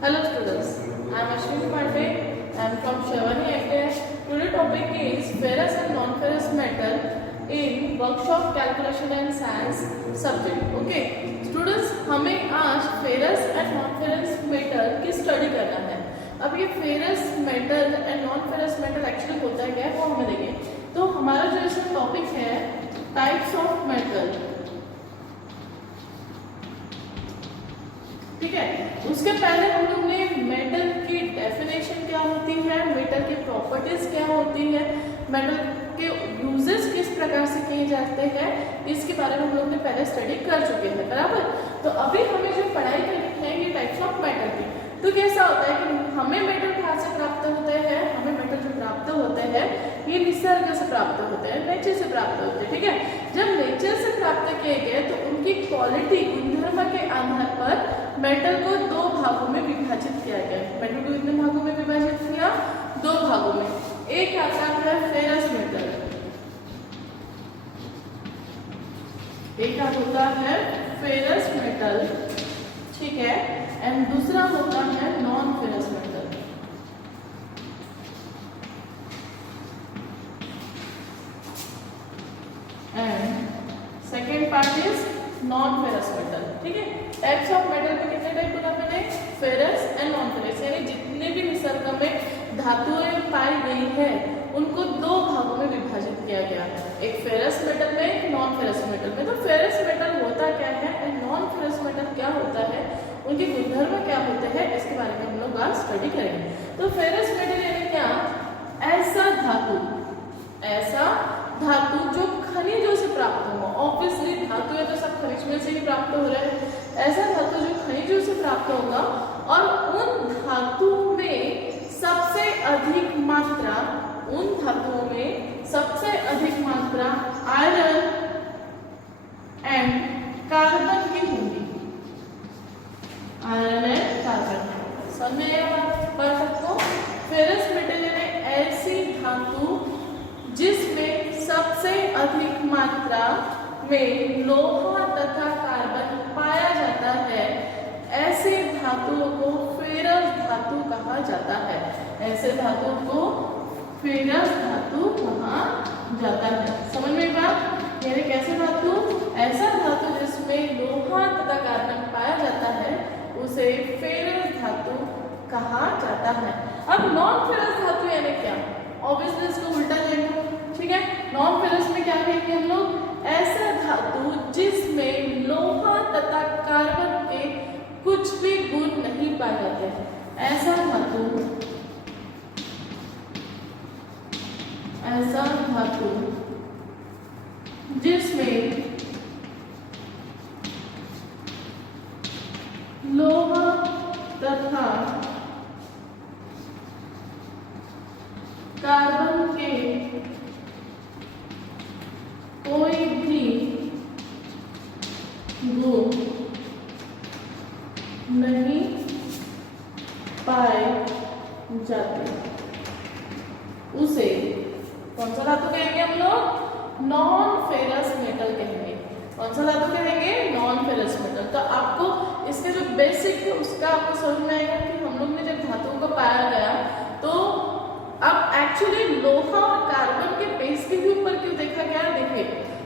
Hello students, I am Ashwini Pandey. I am from Shavani ITI. Today topic is ferrous and non-ferrous metal in workshop calculation and science subject. Okay, students हमें आज ferrous and non-ferrous metal की study करना है. अब ये ferrous metal and non-ferrous metal actually होता है क्या वो हमें देखें. तो हमारा जो इसमें टॉपिक है टाइप्स ऑफ मेटल, ठीक है. उसके पहले हम लोग ने मेटल की डेफिनेशन क्या होती है, मेटल की प्रॉपर्टीज क्या होती है, मेटल के यूजेस किस प्रकार से किए जाते हैं, इसके बारे में हम लोग ने पहले स्टडी कर चुके हैं, बराबर. तो अभी हमें जो पढ़ाई करनी है ये टाइप्स ऑफ मेटल की. तो कैसा होता है कि हमें मेटल कहाँ से प्राप्त होते हैं, हमें मेटल जो प्राप्त होते हैं ये निसर्ग से प्राप्त होते हैं, नेचर से प्राप्त होते हैं, ठीक है. जब नेचर से प्राप्त किए गए तो उनकी क्वालिटी गुणधर्म के आधार पर मेटल को दो भागों में विभाजित किया गया. मेटल को कितने भागों में विभाजित किया? दो भागों में. एक आता है फेरस मेटल, एक होता है फेरस मेटल, ठीक है, एंड दूसरा होता है non ferrous metal. And second part is non ferrous metal, ठीक है. टाइप्स ऑफ मेटल में कितने टाइप होता है? फेरस एंड नॉन फेरस, यानी जितने भी निसर्ग में धातुएं पाई गई है उनको दो भागों में विभाजित किया गया, एक फेरस मेटल में, एक नॉन फेरस मेटल में. तो फेरस मेटल होता क्या है एंड नॉन फेरस मेटल क्या होता है, उनके गुणधर्म क्या होते हैं, इसके बारे में हम लोग आज स्टडी करेंगे. तो फेरस मेटल यानी क्या? ऐसा धातु जो खनिजों से प्राप्त हो. ऑब्वियसली धातु है तो सब खनिज में से ही प्राप्त हो रहे हैं. ऐसा धातु जो खनिजों से प्राप्त होगा और उन धातुओं में सबसे अधिक मात्रा, उन धातुओं में सबसे अधिक मात्रा आयरन एंड कार्बन की होगी. आयरन एंड कार्बन समझ में आया सबको? फेरस मेटल यानी ऐसी धातु जिसमें सबसे अधिक मात्रा में लोहा तथा कार्बन पाया जाता है, ऐसे धातुओं को फेरस धातु कहा जाता है. ऐसे धातु को फेरस धातु कहा जाता है. समझ में बात? यानी कैसे धातु? ऐसा धातु जिसमें लोहा तथा कार्बन पाया जाता है उसे फेरस धातु कहा जाता है. अब नॉन फेरस धातु यानी क्या? ऑब्वियसली इसको उल्टा लेंगे, ठीक है. नॉन फेरस में क्या कहेंगे हम लोग? ऐसा धातु जिसमें लोहा तथा कार्बन के कुछ भी गुण नहीं पाए जाते हैं. ऐसा धातु जिसमें लोहा तथा कार्बन के कोई भी गुण नहीं पाए जाते, उसे कौन सा धातु कहेंगे हम लोग? नॉन फेरस मेटल कहेंगे. कौन सा धातु कहेंगे? Non ferrous metal. तो आपको इसके जो बेसिक है उसका आपको समझ में आएगा कि हम लोग ने जब धातुओं को पाया गया तो अब एक्चुअली लोहा और कार्बन के बेस के भी ऊपर क्यों देखा गया? देखिए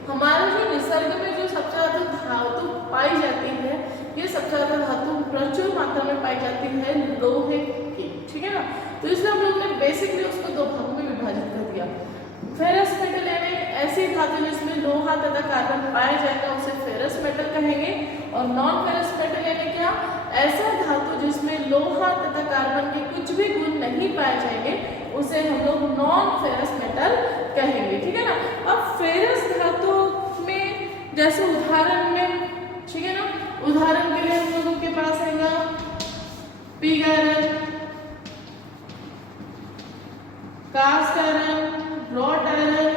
हमारे जो निसर्ग में जो सबसे ज्यादा धातु पाई जाती है, ये सबसे ज्यादा धातु प्रचुर मात्रा में पाई जाती है लोहे की, ठीक है ना. तो इसलिए हम लोग ने बेसिकली उसको दो भागों में विभाजित कर दिया. फेरस मेटल यानी ऐसी धातु जिसमें लोहा तथा कार्बन पाया जाएगा उसे फेरस मेटल कहेंगे. और नॉन फेरस मेटल यानी क्या? ऐसा धातु जिसमें लोहा तथा कार्बन के कुछ भी गुण नहीं पाए जाएंगे उसे हम लोग नॉन फेरस मेटल कहेंगे, ठीक है ना. अब फेरस धातु में जैसे उदाहरण में, ठीक है ना, उदाहरण के लिए हम लोगों के पास आएगा pig iron, cast iron, wrought iron,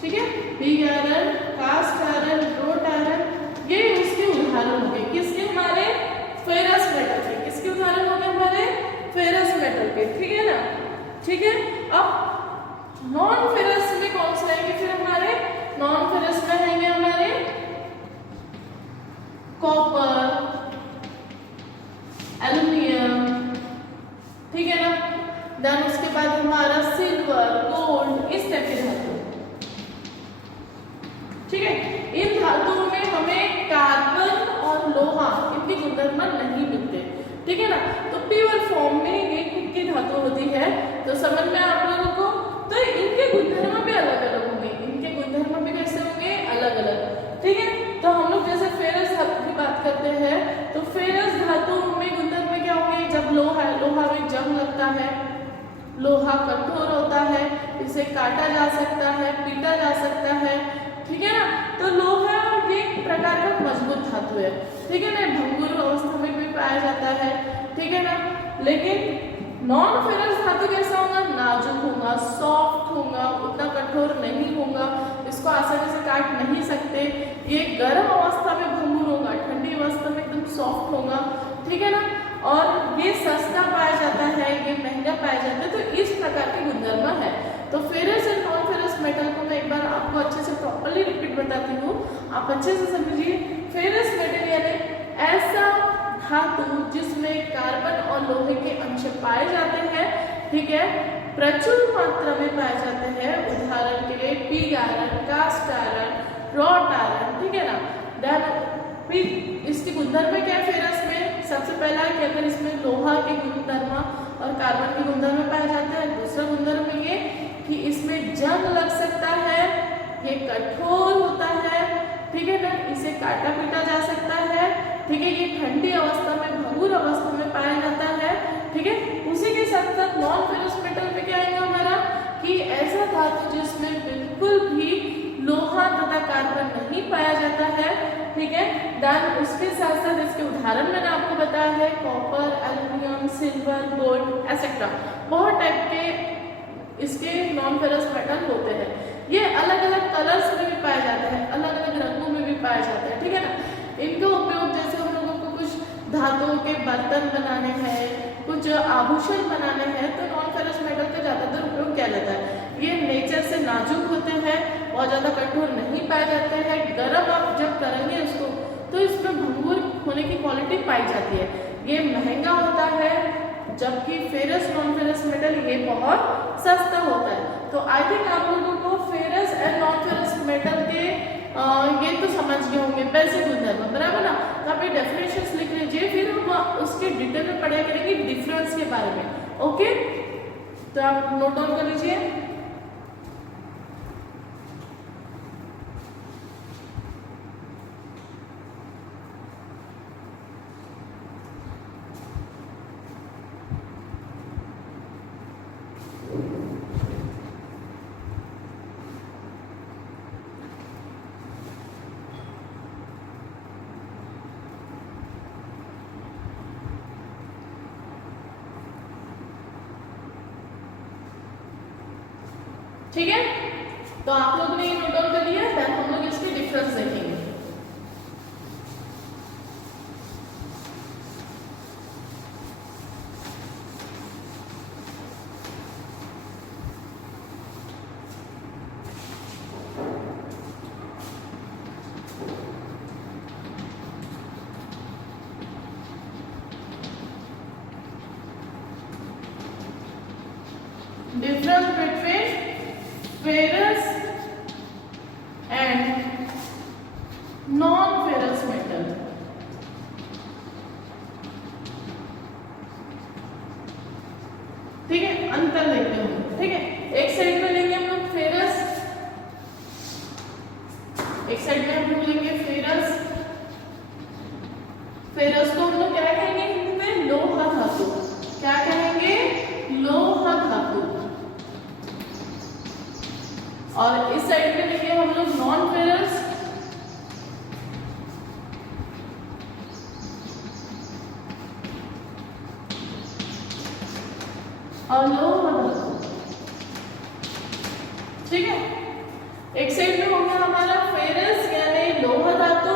ठीक है. Pig iron, cast iron, wrought iron, ये उसके उदाहरण हो गए. किसके? हमारे फेरस मेटल के. किसके उदाहरण हो गए? हमारे फेरस मेटल के, ठीक है ना. ठीक है. अब नॉन फेरस में कौन से रहेंगे? फिर हमारे नॉन फेरस में रहेंगे हमारे कॉपर, एल्यूमिनियम, ठीक है ना। देन उसके बाद हमारा सिल्वर, गोल्ड, इस टाइप के धातु, ठीक है। इन धातुओं में हमें कार्बन और लोहा इनके गुणधर्म नहीं मिलते, ठीक है ना। तो प्योर फॉर्म में ये कितनी धातु होती है, तो समझ में आप लोगों को। तो इनके गुणधर्म भी अलग अलग होंगे, इनके गुणधर्म भी कैसे होंगे, अलग अलग, ठीक है। तो हम लोग जैसे फेरस धातु की बात करते हैं, तो फेरस धातु में गुणधर्म क्या होंगे, जब लोहा में जंग लगता है, लोहा कठोर होता है, इसे काटा जा सकता है, पीटा जा सकता है, ठीक है ना। तो लोहा एक प्रकार का मजबूत धातु है, ठीक है ना, भंगुर अवस्था में भी पाया जाता है, ठीक है ना। लेकिन नॉन फेरस धातु कैसा होगा, नाजुक होगा, सॉफ्ट होगा, उतना कठोर नहीं होगा, इसको आसानी से काट नहीं सकते, ये गर्म अवस्था में भंगुर होगा, ठंडी अवस्था में एकदम सॉफ्ट होगा, ठीक है ना। और ये सस्ता पाया जाता है, ये महंगा पाया जाता है, तो इस प्रकार के गुणधर्म है। तो ferrous and non ferrous metal को मैं एक बार आपको अच्छे से प्रॉपर्ली रिपीट बताती हूँ, आप अच्छे से समझिए। फेरस मेटल यानी ऐसा धातु जिसमें कार्बन और लोहे के अंश पाए जाते हैं, ठीक है, प्रचुर मात्रा में पाए जाते हैं। उदाहरण के लिए pig iron, cast iron, wrought iron, ठीक है ना। देन इसके गुणधर्म क्या है फेरस में, सबसे पहला कि अगर इसमें लोहा के गुणधर्म और कार्बन के गुणधर्म पाए जाते हैं। दूसरा गुणधर्म ये कि इसमें जंग लग सकता है, ये कठोर होता है, ठीक है ना, इसे काटा पीटा जा सकता है, ठीक है, ये ठंडी अवस्था में, भंगुर अवस्था में पाया जाता है, ठीक है। उसी के साथ साथ नॉन फेरस मेटल में क्या आएगा हमारा, कि ऐसा धातु जिसमें बिल्कुल भी लोहा तथा कार्बन नहीं पाया जाता है, ठीक है। देन उसके साथ साथ इसके उदाहरण मैंने आपको बताया है, copper, aluminium, silver, gold etcetera, बहुत टाइप के इसके नॉन फेरस मेटल होते हैं। ये अलग अलग कलर्स में भी पाए जाते हैं, अलग अलग रंगों में भी पाए जाते हैं, ठीक है ना। इनका उपयोग जैसे हम लोगों को कुछ धातुओं के बर्तन बनाने हैं, कुछ आभूषण बनाने हैं, तो नॉन फेरस मेटल का ज्यादातर उपयोग किया जाता है। ये नेचर से नाजुक होते हैं, बहुत ज्यादा कठोर नहीं पाए जाते हैं, गर्म आप जब करेंगे उसको तो इसमें भंगुर होने की क्वालिटी पाई जाती है। ये महंगा होता है, जबकि फेरस नॉन फेरस मेटल ये बहुत सस्ता होता है। तो आई थिंक आप लोगों को ferrous and non ferrous metal के ये तो समझ गए होंगे बेसिक गुणधर्म, बराबर ना। तो आप ये डेफिनेशंस लिख लीजिए, फिर हम उसके डिटेल में पढ़ाई करेंगे डिफरेंस के बारे में, ओके। तो आप नोट डाउन कर लीजिए। ठीक है, तो आप लोगों ने ये नोट डाउन कर लिया, देन हम लोग इसके डिफरेंस देखेंगे। Difference between ferrous and non ferrous metal, ठीक है, अंतर देखते हैं, ठीक है। एक साइड में लेंगे हम लोग फेरस, एक साइड में हम लोग लेंगे फेरस। फेरस को हम लोग क्या कहेंगे हिंदी में, लोहा धातु, क्या कहेंगे, लोहा धातु। और इस साइड में लेंगे हम लोग नॉन फेरस, और लोहा धातु, ठीक है। एक साइड में हो गया हमारा फेरस यानी लोहा धातु,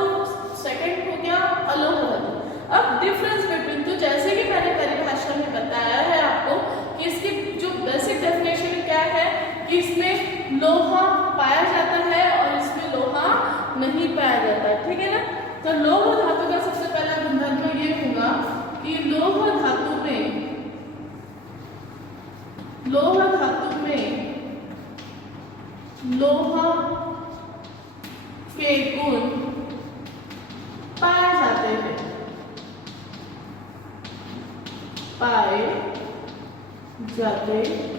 सेकंड हो गया अलोहा धातु। अब डिफरेंस बिटवीन, तो जैसे कि मैंने परिभाषा में बताया है आपको कि इसकी जो बेसिक डेफिनेशन क्या है कि इसमें लोहा पाया जाता है और इसमें लोहा नहीं पाया जाता है, ठीक है ना। तो लोहा धातु का सबसे पहला गुणधर्म ये होगा कि लोहा लोहा के गुण पाए जाते हैं, पाए जाते हैं।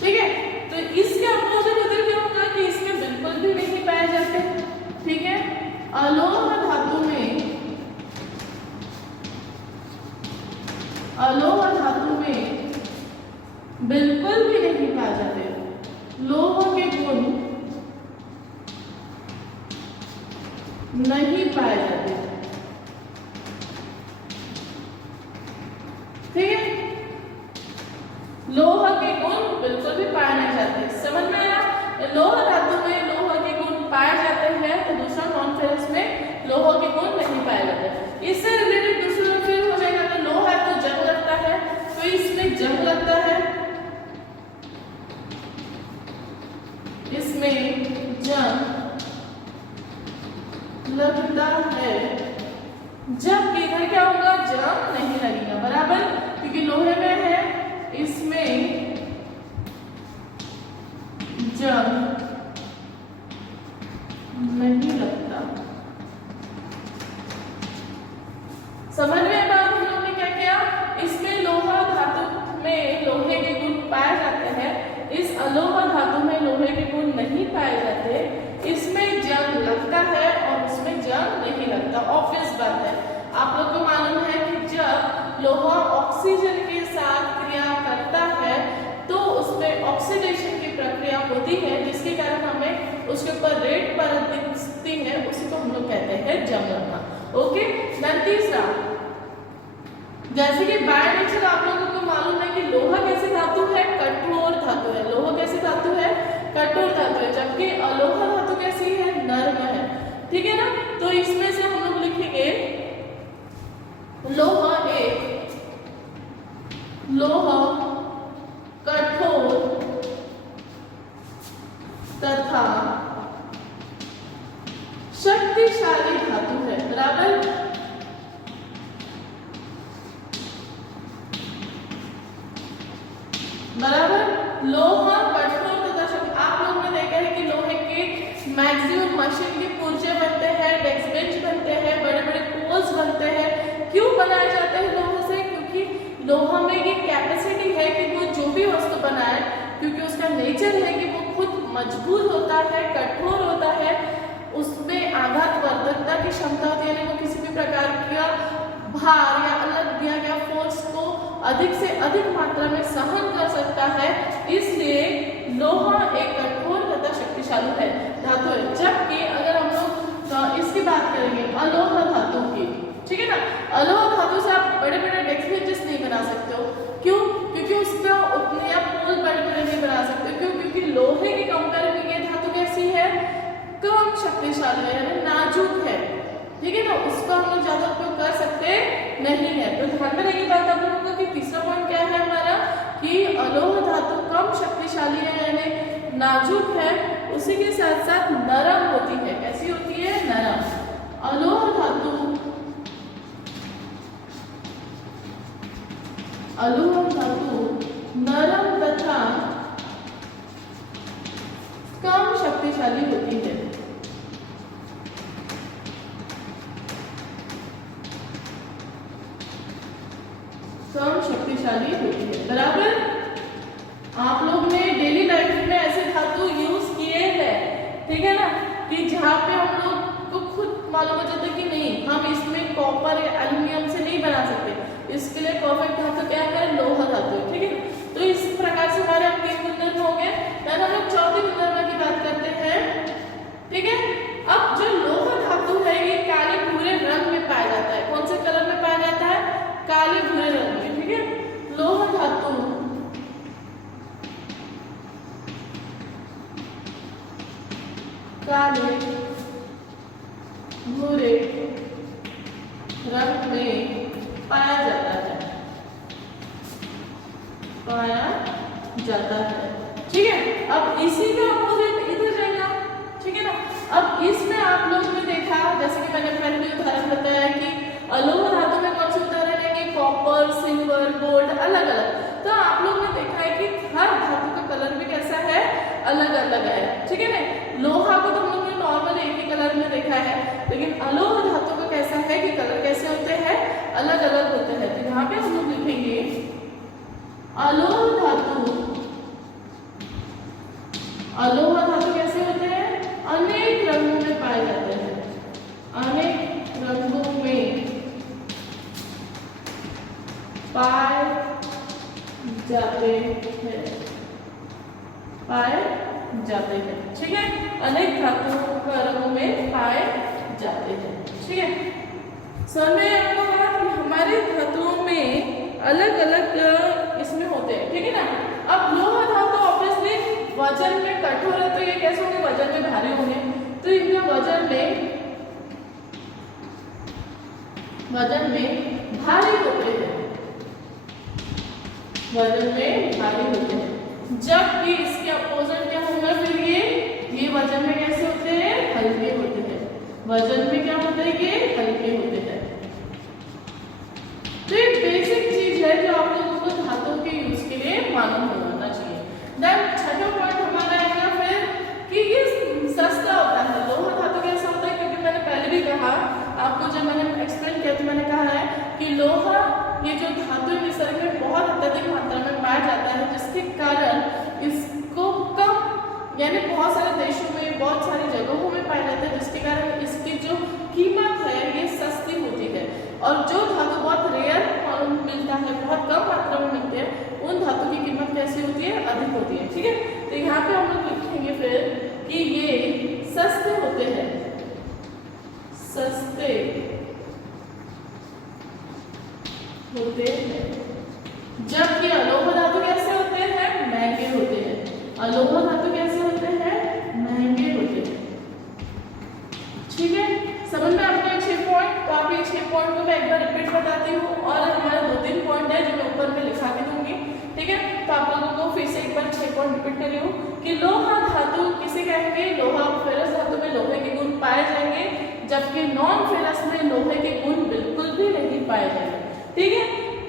ठीक है, तो इसके अपोजिट उधर क्या होगा कि इसमें बिल्कुल भी नहीं पाए जाते। ठीक है, अलोह धातु में बिल्कुल भी नहीं पाए जाते। लोह के गुण नहीं पाए जाते। ठीक है, लोह के गुण बिल्कुल भी पाए नहीं जाते। समझ में आया? लोह धातु में लोह के गुण पाए जाते हैं, तो दूसरा नॉन फेरस में लोह के गुण नहीं पाए जाते। इससे रिलेटेड दूसरा फिर हो जाएगा, अगर लोह है तो जंग लगता है, तो इसमें जंग लगता है, इसमें जंग लगता है, जबकि इधर क्या होगा, जंग नहीं लगेगा। बराबर, क्योंकि लोहे में है, इसमें जंग नहीं लगता। समझ में बात? हम लोग ने क्या किया, इसमें लोहा धातु में लोहे के गुण पाए जाते हैं, इस अलोह धातु में लोहे के गुण नहीं पाए जाते। इसमें जंग लगता है और उसमें जंग नहीं लगता। ऑब्वियस बात है, आप लोग को मालूम है कि जब लोहा ऑक्सीजन के साथ क्रिया करता है तो उसमें ऑक्सीडेशन की प्रक्रिया होती है, जिसके कारण हमें उसके ऊपर रेड परत दिखती है, उसी को हम लोग कहते हैं जंग लगना। ओके, देन तीसरा, जैसे कि बाय नेचर आप लोगों को मालूम है कि लोहा कैसी धातु है, कठोर धातु है। लोहा कैसी धातु है, कठोर धातु है, जबकि अलोह धातु कैसी है, नर्म है। ठीक है ना, तो इसमें से हम लोग लिखेंगे लोहा एक लोहा कठोर तथा शक्तिशाली धातु है। बराबर, बराबर, लोहा कठोर तथा शक्ति। आप लोगों ने देखा है कि लोहे के मैक्सिमम मशीन के पुर्जे बनते हैं, डेस्क बेंच बनते हैं, बड़े बड़े पोल्स बनते हैं। क्यों बनाए जाते हैं लोहे से? क्योंकि लोहा में ये कैपेसिटी है कि वो जो भी वस्तु बनाए, क्योंकि उसका नेचर है कि वो खुद मजबूत होता है, कठोर होता है, उसमें आघात वर्धकता की क्षमता होती है, यानी वो किसी भी प्रकार का भार या अलग दिया गया फोर्स को अधिक से अधिक मात्रा में सहन कर सकता है। इसलिए लोहा एक कठोर तथा शक्तिशाली है धातु है। जबकि अगर हम लोग इसकी बात करेंगे अलोह धातु की, ठीक है ना, अलोह धातु से आप बड़े बड़े डेस्क बेंचेस नहीं बना सकते हो। क्यों? क्योंकि उसका उतने आप पोल बड़े बड़े नहीं बना सकते। क्यों? क्योंकि लोहे के कंपेयर में ये धातु कैसी है, कम शक्तिशाली है, नाजुक है। ठीक है ना, उसको हम लोग ज्यादा उपयोग कर सकते नहीं है। तो ध्यान में रखिए बात आप लोगों को कि तीसरा पॉइंट क्या है हमारा, कि अलोह धातु कम शक्तिशाली है, यानी नाजुक है, उसी के साथ साथ नरम होती है। कैसी होती है? नरम। अलोह धातु नरम तथा कम शक्तिशाली होती है। कम शक्तिशाली होती है। बराबर, आप लोग ने डेली लाइफ में ऐसे धातु यूज किए हैं, ठीक है ना, कि जहाँ पे हम लोग को खुद मालूम हो जाता है कि नहीं, हम इसमें कॉपर या एल्युमिनियम से नहीं बना सकते, इसके लिए परफेक्ट धातु क्या है, लोहा धातु है। ठीक है, तो इस प्रकार से हमारे हम 3 गुणधर्म हो गए। देन हम लोग चौथे गुणधर्म की बात करते हैं। ठीक है, अब जो लोहा धातु है ये काले भूरे रंग में पाया जाता है। कौन से कलर में पाया जाता है? काले भूरे रंग में। ठीक है, लोहा धातु काले भूरे रंग में पाया जाता है, पाया जाता है। ठीक है, अब इसी का अपोजिट इधर जाएगा। ठीक है ना, अब इसमें आप लोगों ने देखा, जैसे कि मैंने पहले भी उदाहरण बताया कि अलोह धातु में कौन से उदाहरण है कि कॉपर, सिल्वर, गोल्ड, अलग अलग। तो आप लोगों ने देखा है कि हर धातु का कलर भी कैसा है, अलग अलग है, ठीक है ना। लोहा को तो हम लोग ने नॉर्मल एक ही कलर में देखा है, लेकिन अलोह धातु का कैसा है कि कलर कैसे होते हैं, अलग अलग होते हैं। तो यहाँ पे हम लोग लिखेंगे अलोह धातु, अलोह धातु कैसे होते हैं, अनेक रंगों में पाए जाते हैं, अनेक रंगों में पाए जाते हैं, पाए जाते हैं, ठीक है। अनेक धातुओं रंगों में पाए जाते हैं, ठीक है। सर ने आपको कहा कि हमारे धातुओं में अलग अलग इसमें होते हैं, ठीक है ना। अब लोहा धातु ऑब्वियसली वजन में कठोर है, तो ये कैसे होंगे, वजन में भारी होंगे। तो इनके वजन में भारी होते हैं, वजन में भारी होते हैं। जबकि इसके अपोजिट क्या होगा, फिर ये वजन में कैसे होते हैं, हल्के होते हैं। वजन में क्या होते हैं, ये हल्के होते हैं। तो ये बेसिक चीज है जो आप लोगों को धातुओं के यूज के लिए मालूम होना चाहिए। देन छठा पॉइंट हमारा आएगा फिर कि ये सस्ता होता है। लोहा धातु कैसा होता है, क्योंकि मैंने पहले भी कहा आपको, जब मैंने एक्सप्लेन किया तो मैंने कहा है कि लोहा ये जो धातु निसर्ग में बहुत अत्यधिक मात्रा में पाया जाता है, जिसके कारण इसको कम यानी बहुत सारे देशों में बहुत सारी जगहों में पाया जाता है, जिसके कारण इसकी जो कीमत है ये सस्ती होती है। और जो धातु बहुत रेयर मिलता है, बहुत कम मात्रा में मिलते हैं, उन धातु की कीमत कैसी होती है, अधिक होती है, ठीक है। तो यहाँ पे हम लोग लिखेंगे फिर कि ये सस्ते होते हैं, सस्ते होते हैं। जबकि अलोह धातु कैसे होते हैं, महंगे होते हैं। अलोह धातु कैसे होते हैं, महंगे होते हैं, ठीक है। समझ में आपके 6 पॉइंट। तो आप ये 6 पॉइंट को मैं एक बार रिपीट बताती हूँ, और हमारे 2-3 पॉइंट है जो मैं ऊपर में लिखा के दूंगी, ठीक है। तो आप लोगों को फिर से एक बार 6 पॉइंट रिपीट कर रही हूँ कि लोहा धातु किसे कहेंगे, लोहा फेरस धातु में लोहे के गुण पाए जाएंगे, जबकि नॉन फेरस में लोहे के गुण बिल्कुल भी नहीं पाए जाएंगे, ठीक है।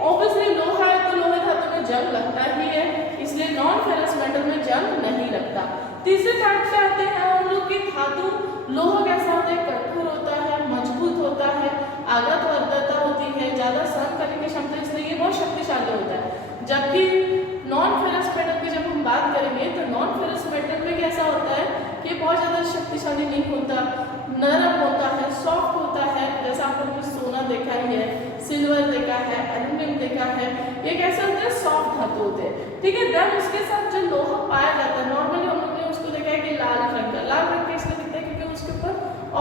ऑब्वियसली लोहा है तो लोहे धातु में जंग लगता ही है, इसलिए नॉन फेरस मेटल में जंग नहीं लगता। तीसरे पार्ट पे आते हैं हम लोग की धातु। लोहा कैसा होता है, कठोर होता है, मजबूत होता है, आघात वर्धकता होती है, ज्यादा सहन करने की क्षमता, इसलिए ये बहुत शक्तिशाली होता है। जबकि नॉन फेरस मेटल की जब हम बात करेंगे तो नॉन फेरस मेटल में कैसा होता है कि बहुत ज्यादा शक्तिशाली नहीं होता, नरम होता है, सॉफ्ट होता है। जैसा आप लोगों ने सोना देखा ही है, सिल्वर देखा है, एल्यूमिनियम देखा है, ये कैसे होते हैं, सॉफ्ट धातु होते हैं, ठीक है। देन उसके साथ जो लोहा पाया जाता है, नॉर्मली हम लोग ने उसको देखा है कि लाल रंग का, लाल रंग का इसलिए दिखता है क्योंकि उसके ऊपर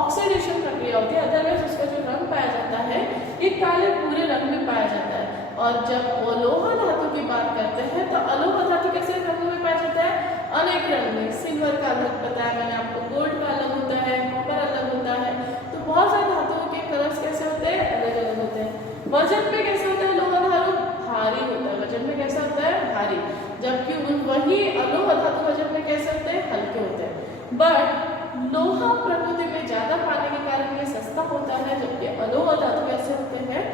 ऑक्सीडेशन प्रक्रिया होती है, अदरवाइज उसका जो रंग पाया जाता है ये काले भूरे रंग में पाया जाता है। और जब अलोह धातु की बात करते हैं तो अलोह धातु कैसे रंगों में पाया जाता है, अनेक रंग में। सिल्वर का अलग बताया मैंने आपको, गोल्ड का अलग होता है, कॉपर अलग होता है। तो बहुत सारे धातुओं के कलर्स कैसे होते हैं, अलग अलग होते हैं। वजन में कैसे होता है, लोहा धातु भारी होता है, वजन में कैसा होता है, भारी। जबकि वही अलोह धातु वजन में कैसे होते हैं, हल्के होते हैं। बट लोहा प्रकृति में ज्यादा पाने के कारण ये सस्ता होता है, जबकि अलोह धातु कैसे होते हैं,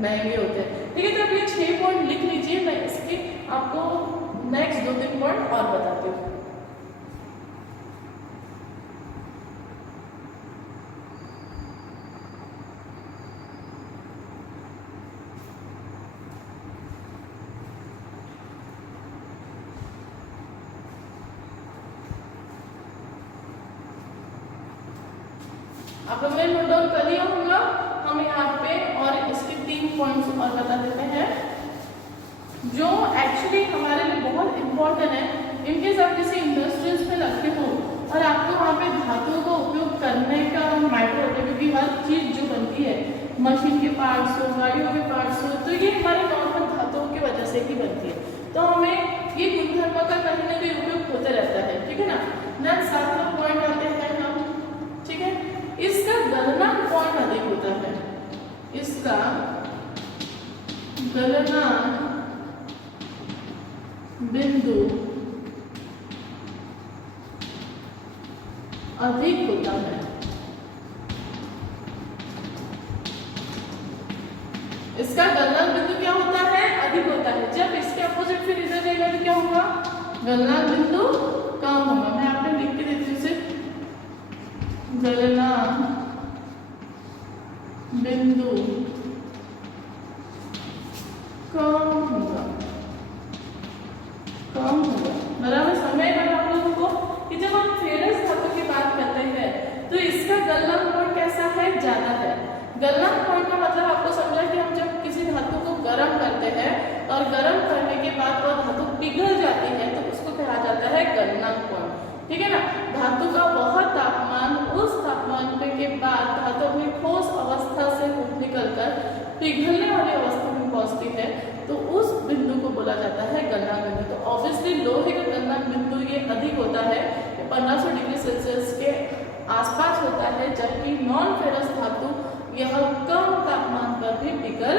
महंगे होते हैं, ठीक है। तो आप ये 6 पॉइंट लिख लीजिए, मैं इसके आपको नेक्स्ट 2-3 पॉइंट और बताती हूँ। आप लोगों ने नोट डाउन कर लिया होगा। हम यहाँ पे और इसके 3 पॉइंट्स और बता देते हैं जो एक्चुअली हमारे लिए बहुत इंपॉर्टेंट है। इनकेस आप किसी इंडस्ट्रीज में लगते हो और आपको वहाँ पे धातुओं का उपयोग करने का मैटर होता है, क्योंकि हर चीज जो बनती है, मशीन के पार्ट्स हो, गाड़ियों के पार्ट्स हो, तो ये हमारे नॉर्मल धातुओं की वजह से ही बनती है। तो हमें ये गुणधर्मों का कहीं ना कहीं उपयोग होते रहता है, ठीक है ना। नेक्स्ट 7वां पॉइंट आते हैं हम, ठीक है। इसका गलनांक पॉइंट अधिक होता है, इसका गलनांक बिंदु अधिक होता है। इसका गलनांक बिंदु क्या होता है, अधिक होता है। जब इसके अपोजिट फिर इधर रहेगा तो क्या होगा, गलनांक बिंदु कम होगा। मैं आपको लिख के देती हूँ उसे, गलना बिंदु कम होगा, कम होगा। बराबर समय बना आप लोगों को कि जब हम फेरस धातु की बात करते हैं तो इसका गलनांक पॉइंट कैसा है, ज्यादा है। गलनांक पॉइंट का मतलब आपको समझा कि हम जब किसी धातु को गर्म करते हैं और गर्म करने के बाद वह धातु पिघल जाती है तो उसको कहा जाता है गलनांक पॉइंट, ठीक है ना। धातु का वह तापमान, उस तापमान पे के बाद धातु अपनी ठोस अवस्था से निकलकर पिघलने वाली अवस्था में पहुंचती है तो उस बिंदु को बोला जाता है गलनांक बिंदु। तो ऑब्वियसली लोहे का गलनांक बिंदु ये अधिक होता है, 1500 डिग्री सेल्सियस के आसपास होता है, जबकि नॉन फेरस धातु यह कम तापमान पर भी पिघल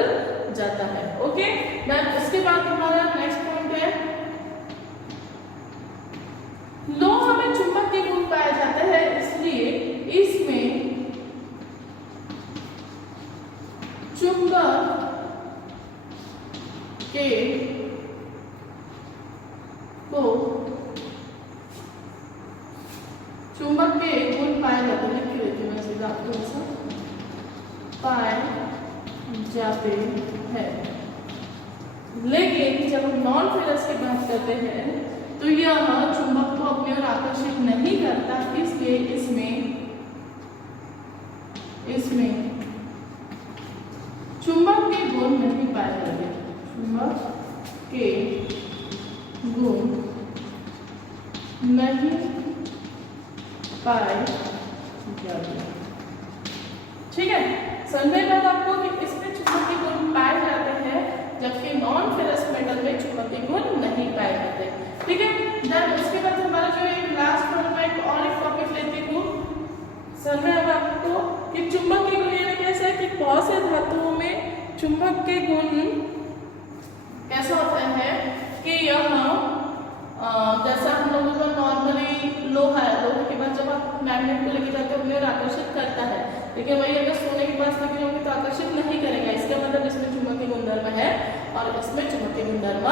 जाता है। ओके, देन उसके बाद हमारा नेक्स्ट पॉइंट है, लोहा में चुंबक के गुण पाए जाते हैं, इसलिए इसमें चुंबक के को चुंबक के गुण पाए जाते हैं, लिख देती हूँ मैं सीधा आपको, ऐसा पाए जाते हैं। लेकिन जब हम नॉन फेरस की बात करते हैं तो यह चुंबक को अपनी ओर आकर्षित नहीं करता, इसलिए इसमें चुंबक के गुण नहीं पाए जाते, चुंबक के गुण नहीं पाए जाते, ठीक है। समझ बात आपको कि इसमें चुंबक के गुण पाए जाते हैं जबकि नॉन फेरस मेटल में चुंबक के गुण नहीं पाए जाते, ठीक है। देन उसके बाद हमारा जो एक लास्ट पॉइंट में एक और एक टॉपिक लेती हूँ, समझ अब आपको कि चुंबक के गुण ये कैसे है कि बहुत से धातुओं में चुंबक के गुण कैसा होता है कि यह जैसा हम लोगों का नॉर्मली लोहा है, लोहे के बाद जब आप मैग्नेट को लेके जाते हो अपने ओर आकर्षित करता है, लेकिन वही अगर सोने के पास लगे होंगे तो आकर्षित नहीं करेगा, इसका मतलब इसमें चुंबकीय गुणधर्म है और इसमें चुंबकीय गुणधर्म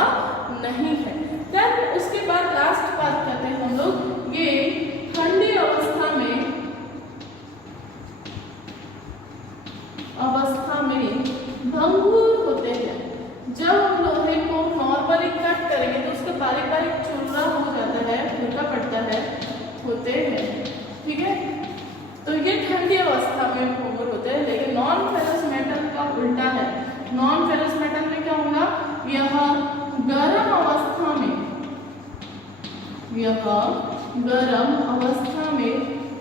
नहीं है। देन उसके बाद लास्ट बात करते हैं हम लोग, ये ठंडी अवस्था में भंगुर होते हैं। जब हम लोहे को नॉर्मली कट करेंगे तो उसका बारीक बारीक चूरा हो जाता है, फूका पड़ता है, होते हैं, ठीक है। तो ये ठंडी अवस्था में भंगुर होते हैं, लेकिन नॉन फेरस मेटल का उल्टा है। नॉन फेरस मेटल में क्या होगा, यह गर्म अवस्था में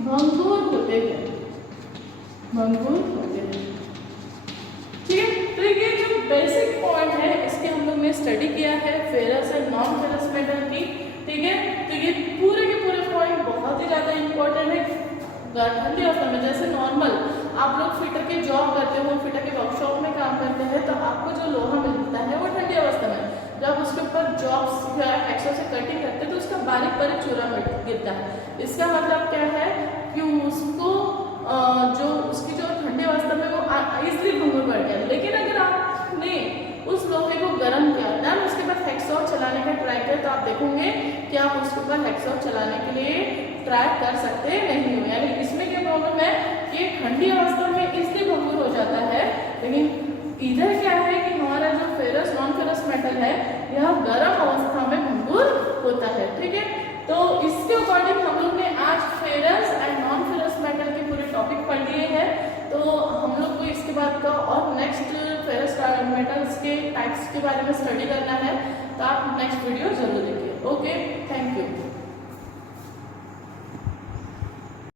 भंगुर होते हैं, ठीक है। तो ये जो बेसिक पॉइंट है इसके हम लोग ने स्टडी किया है ferrous and non ferrous metal की, ठीक है। तो ये पूरे के पूरे पॉइंट बहुत ही ज्यादा इंपॉर्टेंट है ठंडी अवस्था में। जैसे नॉर्मल आप लोग फिटर के जॉब करते हो, फिटर के वर्कशॉप में काम करते हैं, तो आपको जो लोहा मिलता है वो ठंडी अवस्था में, जब उसके ऊपर जॉब्स या हैक्सो से कटिंग करते हैं तो उसका बारीक बारीक चूरा गिरता है। इसका मतलब क्या है कि उसको जो उसकी जो ठंडी अवस्था में वो इजली भंगुर पड़ गया। लेकिन अगर आपने उस लोहे को गर्म किया, देन उसके बाद हैक्सॉ चलाने का ट्राई किया, तो आप देखोगे कि आप उसके ऊपर हैक्सॉ चलाने के लिए ट्राई कर सकते नहीं हो। यानी इसमें क्या प्रॉब्लम है कि ठंडी अवस्था में इसलिए भंगुर हो जाता है, लेकिन इधर क्या है कि हमारा जो फेरस नॉन फेरस मेटल है यह गर्म अवस्था में भंगुर होता है, ठीक है। तो इसके अकॉर्डिंग हम लोग ने आज ferrous and non ferrous metal के पूरे टॉपिक पढ़ लिए हैं। तो हम लोग को इसके बाद का और नेक्स्ट फेरस मेटल्स के टाइप्स के बारे में स्टडी करना है, तो आप नेक्स्ट वीडियो जरूर देखिए। Okay, thank you.